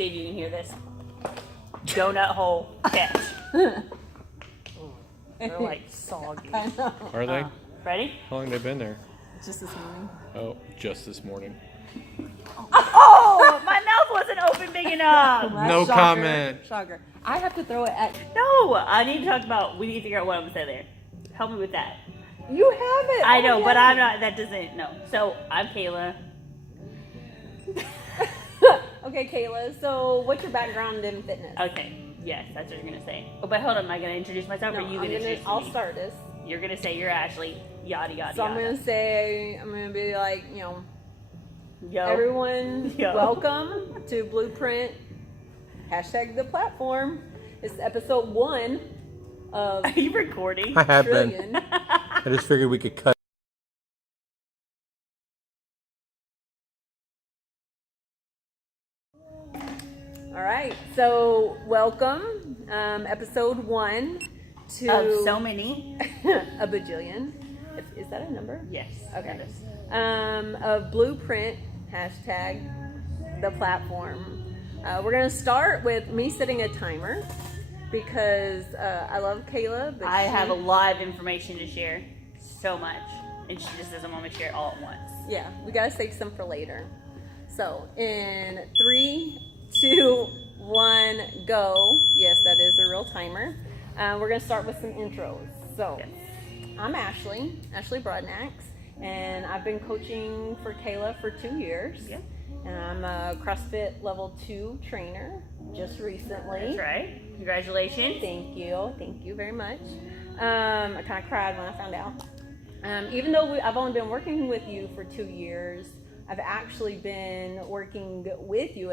See if you can hear this. Donut hole catch. They're like soggy. I know. Are they? Ready? How long have they been there? Just this morning. Oh, just this morning. Oh, my mouth wasn't open big enough. No Shocker. comment. Shocker. I have to throw it at. No, I need to talk about. We need to figure out what I'm gonna say there. Help me with that. You have it. I know, Oh, but yeah. I'm not. That doesn't. No. So I'm Kayla. Okay, Kayla. So, what's your background in fitness? Okay. Yes, that's what you're gonna say. Oh, but hold on. Am I gonna introduce myself, or No, are you gonna introduce I'll me? start this. You're gonna say you're Ashley. Yada yada. So I'm yada. gonna say, I'm gonna be like, Yo. everyone, Yo. welcome to Blueprint. Hashtag the platform. It's episode 1 of Are you recording? I have Trillion. been. I just figured we could cut. All right, so welcome, episode 1 to Of so many. a bajillion. Is that a number? Yes. Okay. that is. Of Blueprint, hashtag the platform. We're gonna start with me setting a timer because I love Kayla, but I have a lot of information to share. So much. And she just doesn't want me to share it all at once. yeah, we gotta save some for later. So in 3, 2, 1, go. Yes, that is a real timer. We're gonna start with some intros. So Yes. I'm Ashley Broadnax, and I've been coaching for Kayla for 2 years. Yeah. And I'm a CrossFit level 2 trainer just recently. That's right. Congratulations. Thank you very much. I kind of cried when I found out. Even though I've only been working with you for 2 years, I've actually been working with you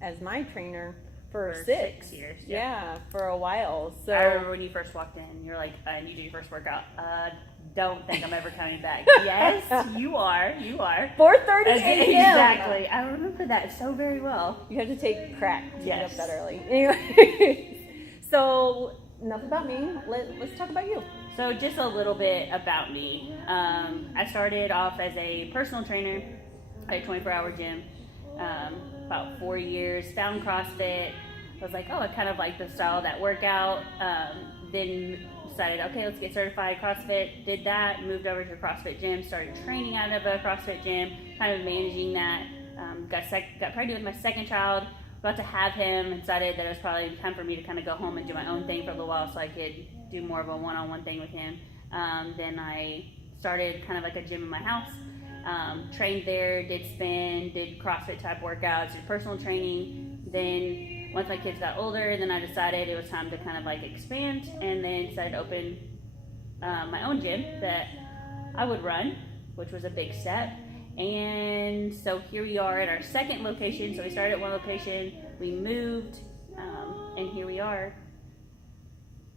as my trainer for 6 years. Yeah, for a while. So I remember when you first walked in, you're like, and you did your first workout. Don't think I'm ever coming back. Yes, you are. 4:30 a.m. Exactly. I remember that so very well. You have to take crack to get Yes. up that early. Anyway, so enough about me. Let's talk about you. So just a little bit about me. I started off as a personal trainer at a 24-hour gym. About 4 years. Found CrossFit. I was like, oh, I kind of like the style of that workout. Then decided, okay, let's get certified CrossFit. Did that. Moved over to a CrossFit gym. Started training out of a CrossFit gym. Kind of managing that. Got pregnant with my second child. About to have him. Decided that it was probably time for me to kind of go home and do my own thing for a little while, so I could do more of a one-on-one thing with him. Then I started kind of like a gym in my house. Trained there, did spin, did CrossFit type workouts, did personal training. Then once my kids got older, then I decided it was time to kind of like expand, and then decided to open my own gym that I would run, which was a big step. And so here we are at our second location. So we started at one location, we moved, and here we are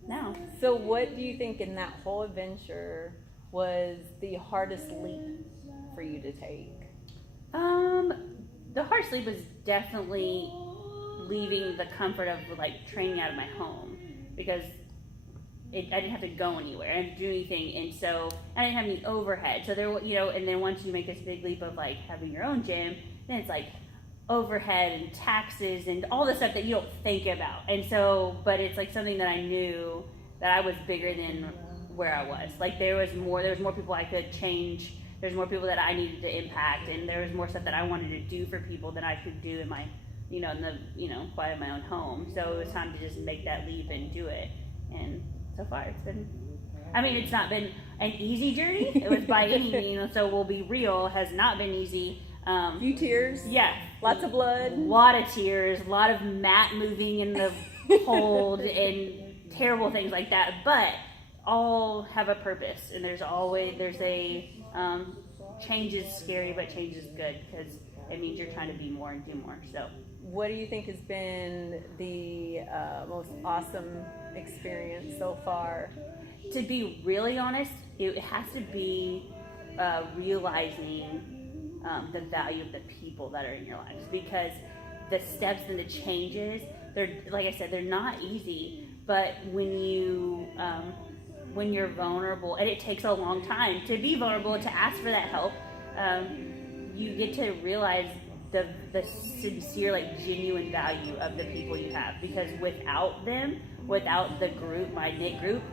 now. So what do you think in that whole adventure was the hardest leap for you to take? The hardest leap was definitely leaving the comfort of like training out of my home, because I didn't have to go anywhere, I didn't do anything, and so I didn't have any overhead. So there, and then once you make this big leap of like having your own gym, then it's like overhead and taxes and all the stuff that you don't think about. And so, but it's like something that I knew that I was bigger than where I was. Like there was more people I could change. There's more people that I needed to impact, and there was more stuff that I wanted to do for people than I could do in my, in the quiet of my own home. So it was time to just make that leap and do it. And so far it's not been an easy journey. It was by any means, so we'll be real, has not been easy. Few tears. Yeah. Lots of blood. A lot of tears, a lot of mat moving in the cold and terrible things like that, but all have a purpose, and there's a change is scary, but change is good, because it means you're trying to be more and do more. So What do you think has been the most awesome experience so far? to be really honest, it has to be realizing the value of the people that are in your lives, because the steps and the changes, they're, like I said, they're not easy, but when you're vulnerable, and it takes a long time to be vulnerable, to ask for that help, you get to realize the sincere, like, genuine value of the people you have, because without them, without the group, my knit group,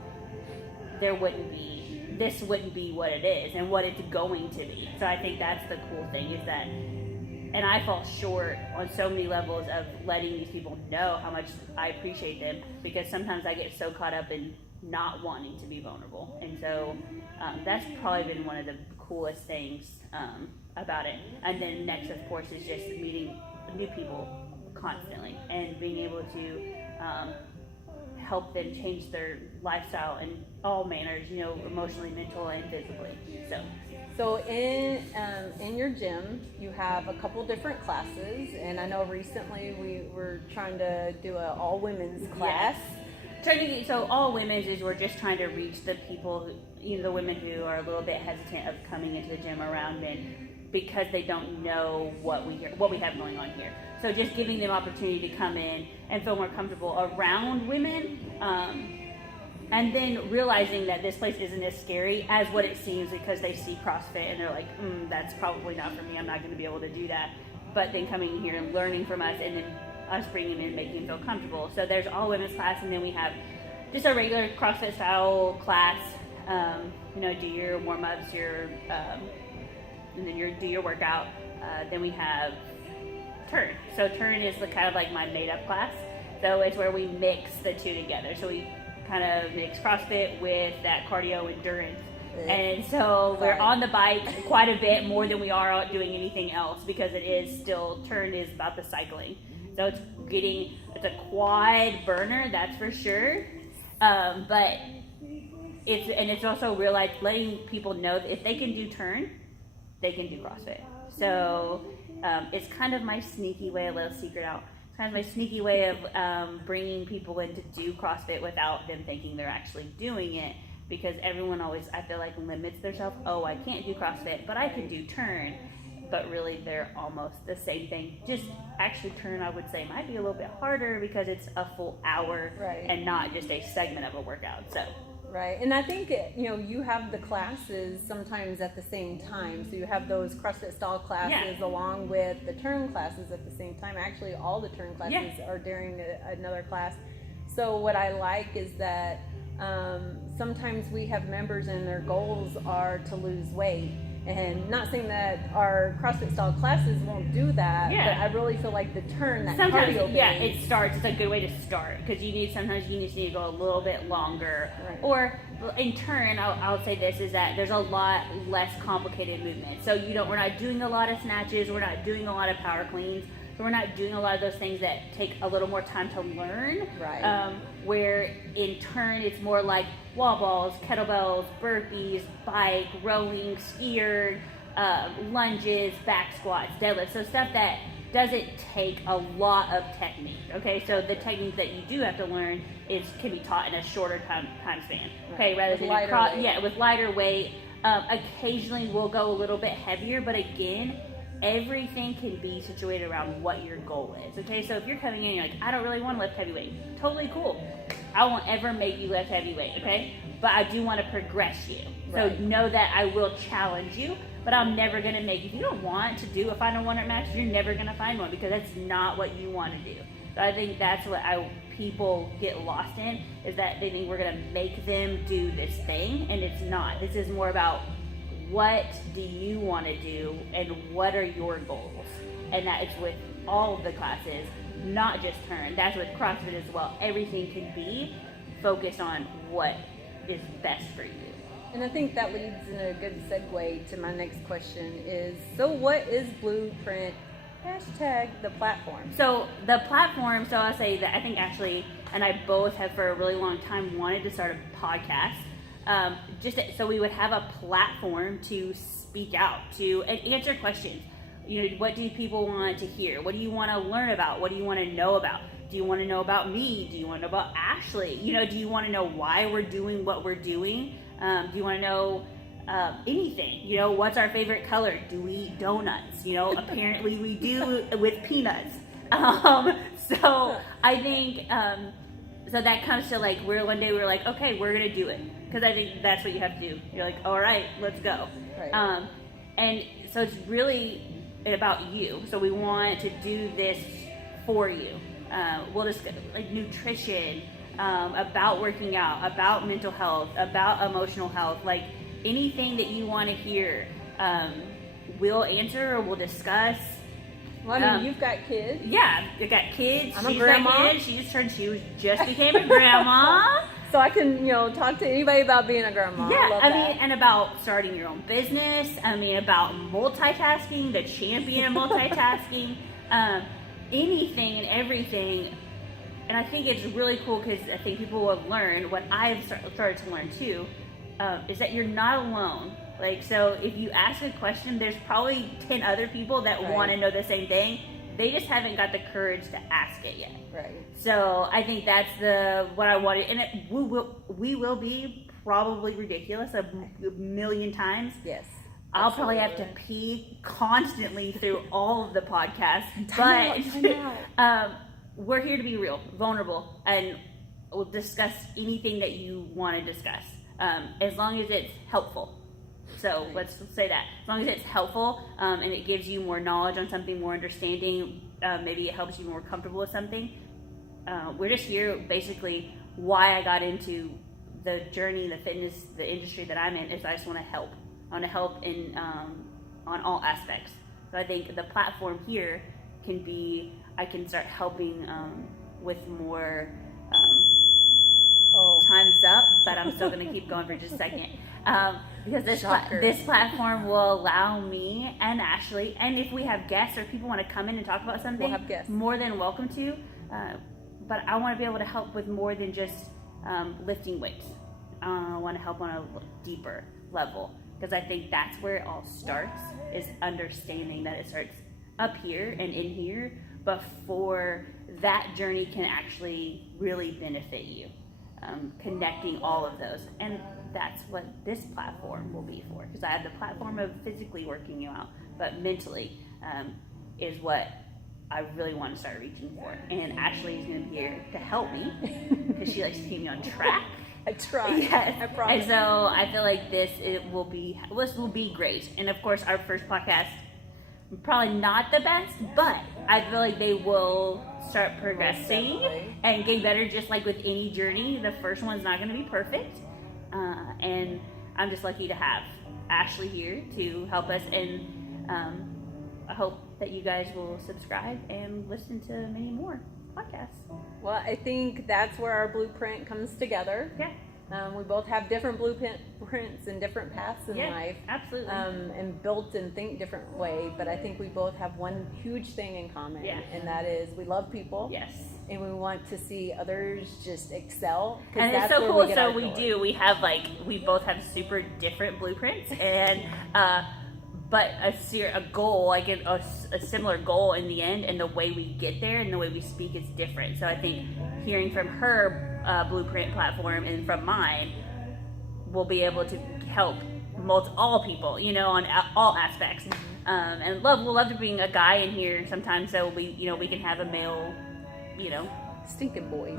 this wouldn't be what it is and what it's going to be. So I think that's the cool thing, is that, and I fall short on so many levels of letting these people know how much I appreciate them, because sometimes I get so caught up in not wanting to be vulnerable. And so that's probably been one of the coolest things about it. And then next, of course, is just meeting new people constantly and being able to help them change their lifestyle in all manners, you know, emotionally, mental, and physically. So in your gym, you have a couple different classes, and I know recently we were trying to do an all women's class. Yes. So all women's is, we're just trying to reach the people, you know, the women who are a little bit hesitant of coming into the gym around men, because they don't know what we have going on here. So just giving them opportunity to come in and feel more comfortable around women, and then realizing that this place isn't as scary as what it seems, because they see CrossFit and they're like, that's probably not for me, I'm not going to be able to do that. But then coming in here and learning from us, and then us bringing them in, making them feel comfortable. So there's all women's class, and then we have just a regular CrossFit style class. You know, do your warm-ups, and then do your workout. Then we have turn. So turn is kind of like my made-up class. So it's where we mix the two together. So we kind of mix CrossFit with that cardio endurance. And so we're on the bike quite a bit more than we are out doing anything else, because it is still, turn is about the cycling. So it's a quad burner, that's for sure. But it's also letting people know that if they can do turn, they can do CrossFit. So it's kind of my sneaky way, a little secret out. It's kind of my sneaky way of bringing people in to do CrossFit without them thinking they're actually doing it, because everyone always, I feel like, limits themselves. Oh, I can't do CrossFit, but I can do turn. But really, they're almost the same thing. Just actually, turn, I would say, might be a little bit harder because it's a full hour, right, and not just a segment of a workout. So. Right, and I think, you know, you have the classes sometimes at the same time. So you have those CrossFit style classes along with the turn classes at the same time. Actually, all the turn classes are during another class. So what I like is that sometimes we have members and their goals are to lose weight. And not saying that our CrossFit style classes won't do that, but I really feel like the turn, that sometimes, cardio it's a good way to start, because sometimes you need to go a little bit longer. Right. Or in turn, I'll say this, is that there's a lot less complicated movement. So we're not doing a lot of snatches, we're not doing a lot of power cleans, so we're not doing a lot of those things that take a little more time to learn. Right. Where in turn, it's more like wall balls, kettlebells, burpees, bike, rowing, skier, lunges, back squats, deadlifts. So stuff that doesn't take a lot of technique. Okay, so the technique that you do have to learn can be taught in a shorter time span. Okay, rather than with lighter weight. Occasionally we'll go a little bit heavier, but again, everything can be situated around what your goal is. Okay, so if you're coming in and you're like, I don't really want to lift heavyweight, totally cool. I won't ever make you lift heavyweight, okay? But I do want to progress you. Right. So know that I will challenge you, but I'm never going to make you. If you don't want to do a final 100 match, you're never going to find one, because that's not what you want to do. So I think that's what people get lost in, is that they think we're going to make them do this thing, and it's not. This is more about, what do you want to do, and what are your goals? And that is with all of the classes, not just turn. That's with CrossFit as well. Everything can be focused on what is best for you. And I think that leads in a good segue to my next question is, so what is Blueprint #the platform? So the platform, so I'll say that I think Ashley and I both have for a really long time wanted to start a podcast. So we would have a platform to speak out to and answer questions. You know, what do people want to hear? What do you want to learn about? What do you want to know about? Do you want to know about me? Do you want to know about Ashley? You know, do you want to know why we're doing what we're doing? Do you want to know anything? You know, what's our favorite color? Do we eat donuts? You know, apparently we do with peanuts. So I think, so that comes to like, one day we were like, okay, we're going to do it. Because I think that's what you have to do. You're like, all right, let's go. Right. And so it's about you. So we want to do this for you. We'll discuss like nutrition, about working out, about mental health, about emotional health, like anything that you want to hear. We'll answer or we'll discuss. Well, I mean, you've got kids. Yeah, I got kids. I'm a grandma. She just became a grandma. So I can, talk to anybody about being a grandma. Yeah, I love that. and about starting your own business. About multitasking, the champion of multitasking, anything and everything. And I think it's really cool because I think people will learn what I've started to learn too, is that you're not alone. Like, so if you ask a question, there's probably 10 other people that want to know the same thing. They just haven't got the courage to ask it yet. Right. So I think that's what I wanted, and we will be probably ridiculous a million times. Yes. I'll probably have to pee constantly through all of the podcasts, but we're here to be real, vulnerable, and we'll discuss anything that you want to discuss, as long as it's helpful. So let's say that. As long as it's helpful, and it gives you more knowledge on something, more understanding, maybe it helps you more comfortable with something. We're just here, basically, why I got into the journey, the fitness, the industry that I'm in, is I just want to help. I want to help in on all aspects. So I think the platform here can be, I can start helping with more time's up, but I'm still going to keep going for just a second. Because this platform will allow me and Ashley, and if we have guests or people want to come in and talk about something, we'll have guests. More than welcome to. But I want to be able to help with more than just lifting weights. I want to help on a deeper level, because I think that's where it all starts, is understanding that it starts up here and in here before that journey can actually really benefit you. Connecting all of those, and that's what this platform will be for, because I have the platform of physically working you out, but mentally is what I really want to start reaching for. And Ashley is going to be here to help me because she likes to keep me on track. I try. Yes. I promise. And so I feel like this will be great. And of course, our first podcast, probably not the best, but I feel like they will start progressing and getting better, just like with any journey. The first one's not going to be perfect, and I'm just lucky to have Ashley here to help us, and I hope that you guys will subscribe and listen to many more podcasts. Well, I think that's where our blueprint comes together. Yeah. We both have different blueprints and different paths in life. Absolutely. And built and think different way, but I think we both have one huge thing in common, and that is we love people. Yes. And we want to see others just excel. And it's so cool. So we both have super different blueprints, and but a goal, like a similar goal in the end, and the way we get there and the way we speak is different. So I think hearing from her blueprint platform and from mine, we'll be able to help all people, on all aspects. And we'll love to bring a guy in here sometimes, so we can have a male, stinking boys.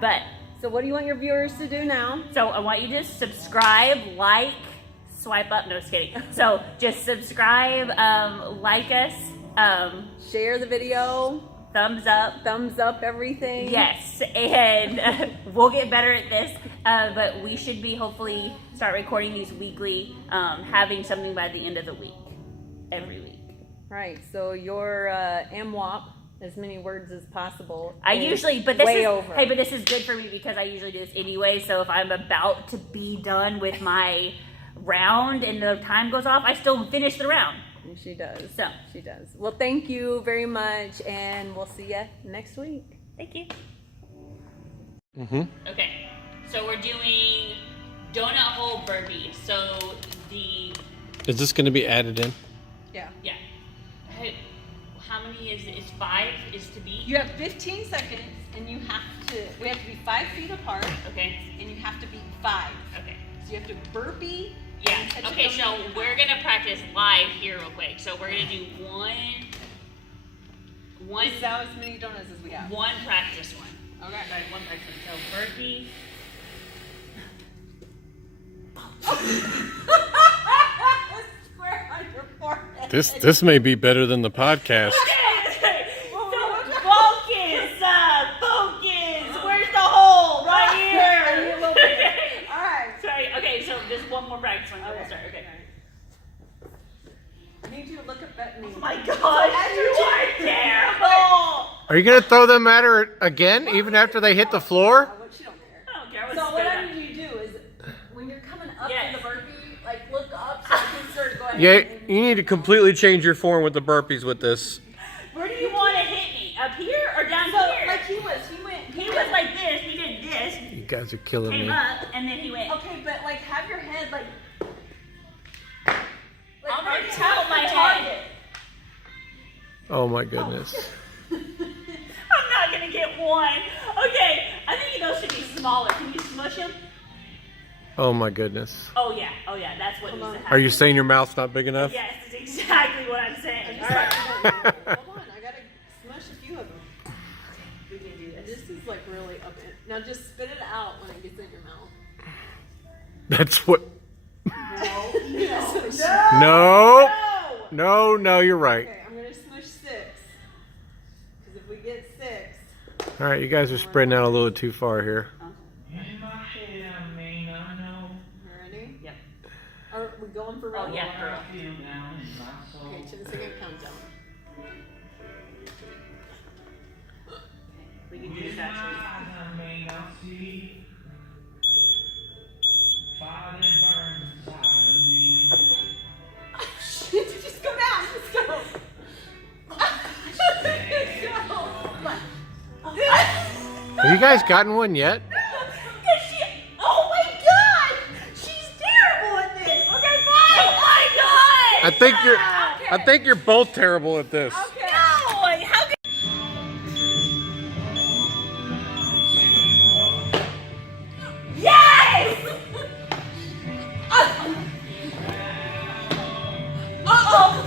But so what do you want your viewers to do now? So I want you to subscribe, like, swipe up. No, just kidding. So just subscribe, like us, share the video, thumbs up everything. Yes, and we'll get better at this, but we should be hopefully start recording these weekly, having something by the end of the week, every week. Right. So your MWAP, as many words as possible. But this is good for me because I usually do this anyway. So if I'm about to be done with my round and the time goes off, I still finish the round. She does. So she does. Well, thank you very much, and we'll see you next week. Thank you. Okay, so we're doing donut hole burpee. So is this going to be added in? Yeah. How many is it? Is 5 is to beat? You have 15 seconds, and we have to be 5 feet apart. Okay. And you have to beat 5. Okay. So you have to burpee. Yeah. Okay, so we're going to practice live here real quick. So we're going to do one. This is how as many donuts as we have. One practice one. Okay. Sorry, one practice one. So burpee. Square on your forehead. This may be better than the podcast. Okay. So focus. Where's the hole? Right here. Okay. All right. Sorry. Okay. So just one more practice one. We'll start. Okay. I need you to look up at me. Oh my gosh, you are terrible. Are you gonna throw them at her again, even after they hit the floor? What you don't care. I don't care. So what I need you to do is, when you're coming up Yes. to the burpee, like look up so I can start going. Yeah, you need to completely change your form with the burpees with this. Where do you want to hit me? Up here or down So here? like he He was like this. He did this. You guys are killing Came me. up and then he went. Okay, but like have your head like. I'm gonna right tilt past my the head. target. Oh my goodness. I'm not gonna get one. Okay, I think those should be smaller. Can you smush them? Oh my goodness. Oh yeah, that's what needs to happen. Are you saying your mouth's not big enough? Yes, that's exactly what I'm saying. All right. Hold on, I gotta smush a few of them. We can do this. This is like really up in. Now just spit it out when it gets in your mouth. That's what. No. No. No, you're right. Okay, I'm gonna smush 6. Because if we get 6. All right, you guys are spreading out a little too far here. You ready? Yep. Are we going for Oh real? yeah, girl. Okay, 10-second countdown. We can do this actually. Just go down. Let's go. Have you guys gotten one yet? Oh my god! She's terrible at this! Okay, fine! Oh my god! I think you're both terrible at this. Okay. No! How could... Yes! Uh-oh!